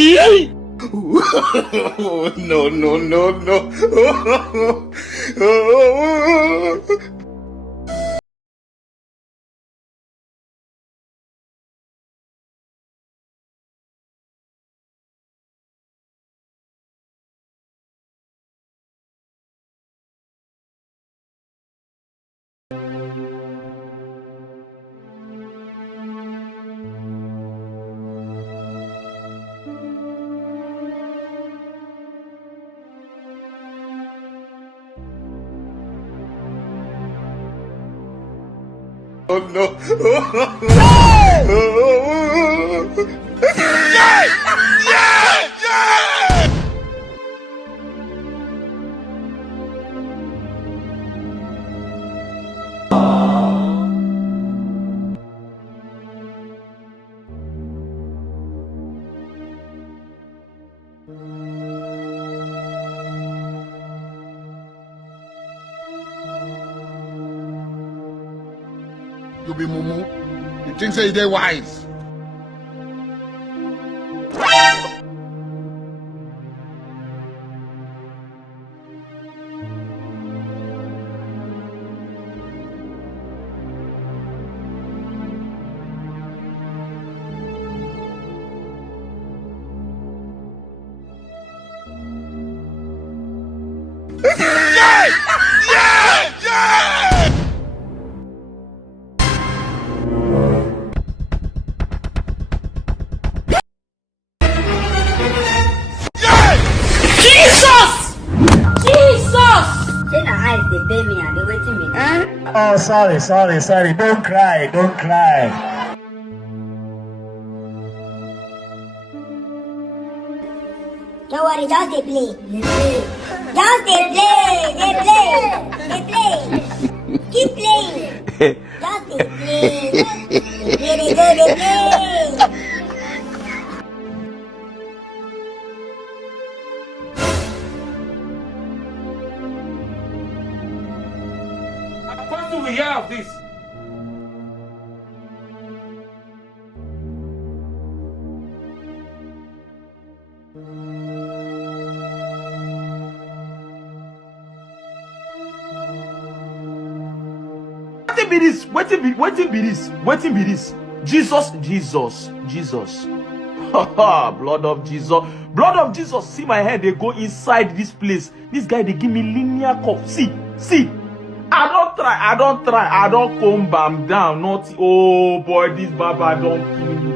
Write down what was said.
No, no, no, no. Oh no. Yeah! Yeah! Yeah! You be mumu. You think say they wise? Yeah! Yeah! Yeah! Jesus! Jesus! Say the eyes they pay me and they waiting me. Oh, sorry. Don't cry. Don't worry, just they play. They play. Just they play. Keep playing. Just they play. They play. First we hear of this. Wetin be this? Jesus. Blood of Jesus. See my head, they go inside this place. This guy, they give me linear cup. See. I don't try. I don't come bam down. Not, oh boy, this Baba don't kill me.